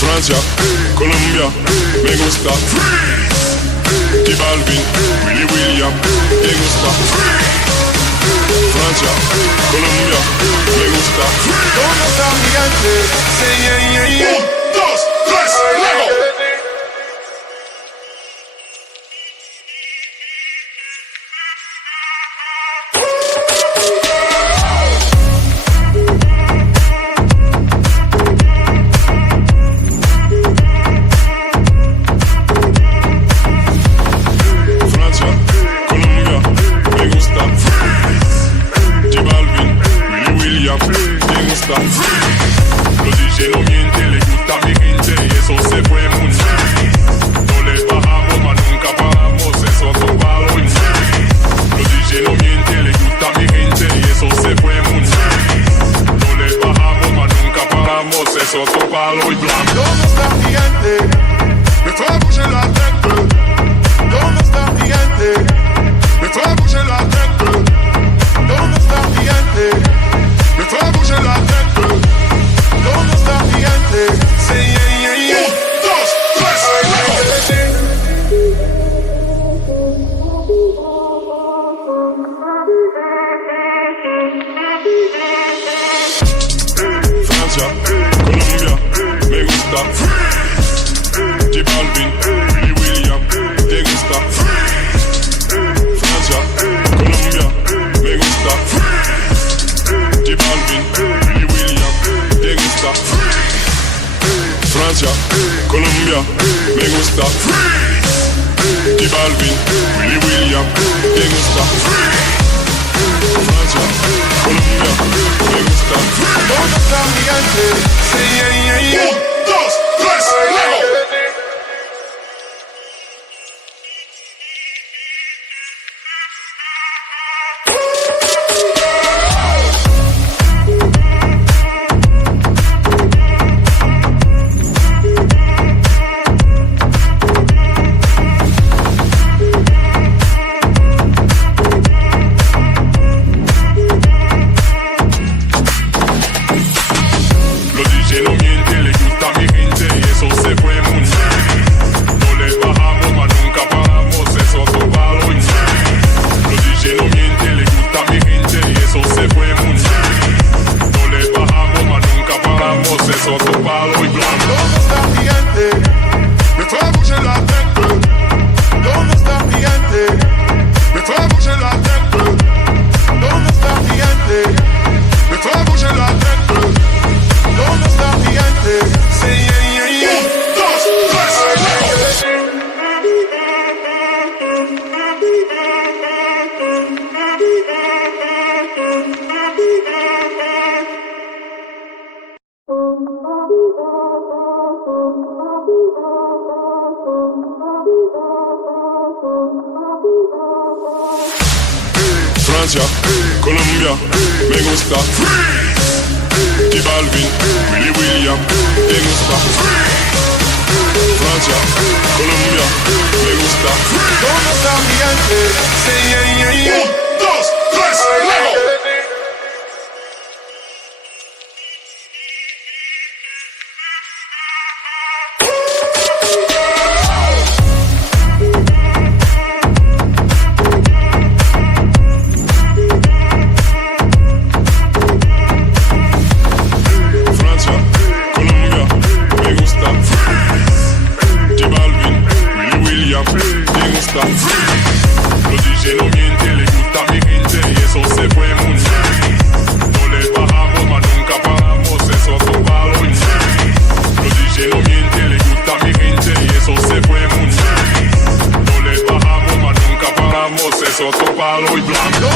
Francia, Colombia, me gusta Freeze. J Balvin, Willy William, me gusta Francia, Colombia, me gusta Freeze. ¿Dónde está mi gente? Say yeah, yeah, yeah. 1, 2, 3, luego. Los DJ no mienten, les gusta mi gente y eso se fue muy bien. No les bajamos, mas nunca paramos, eso es un palo y los DJ no mienten, les gusta mi gente y eso se fue muy bien. No les bajamos, mas nunca paramos, eso es un palo y blanco. ¿Dónde está mi gente? Me fue a bouger la tête. ¿Dónde está mi gente? Me fue a bouger la tête. ¿Dónde está mi gente? Me fue a bouger la tête. ¿Dónde está mi gente? Say yeah, yeah, yeah. 1, 2, 3, Francia, Colombia, me gusta Freeze. J Balvin, Willy William, te gusta Freeze. Francia, Colombia, me gusta Freeze. J Balvin, Willy William, te gusta Freeze. Francia, Colombia, me gusta Freeze. J Balvin, Willy William, te gusta Freeze. Francia, Colombia, me gusta Freeze. ¿Dónde está mi gente? Say yeah, yeah, yeah. 1, 2, 3, luego. Los DJ no mienten, les gusta mi gente y eso se fue muy bien. No les bajamos, mas nunca paramos, eso es un palo y los DJ no mienten, les gusta mi gente y eso se fue muy bien. No les bajamos, mas nunca paramos, eso es un palo y blanco. ¿Dónde está mi gente? Me fue a bouger la tête. ¿Dónde está mi gente? Me fue a bouger la tête. ¿Dónde está mi gente? Me fue a bouger la tête. ¿Dónde está mi gente? Say yeah, yeah, yeah. 1, 2, 3, luego. Francia, Colombia, me gusta Freeze. J Balvin, Willy William, te gusta Freeze. Francia, Colombia, me gusta Freeze. ¿Dónde está mi gente? Say yeah, yeah, yeah. 1, 2, 3, luego. Francia, Colombia, me gusta Freeze. J Balvin, Willy William, te gusta Freeze. Los DJ no mienten, les gusta mi gente y eso se fue muy bien. No les bajamos, mas nunca paramos, eso es un palo y los DJ no mienten, les gusta mi gente y eso se fue muy bien. No les bajamos, mas nunca paramos, eso es un palo y blanco.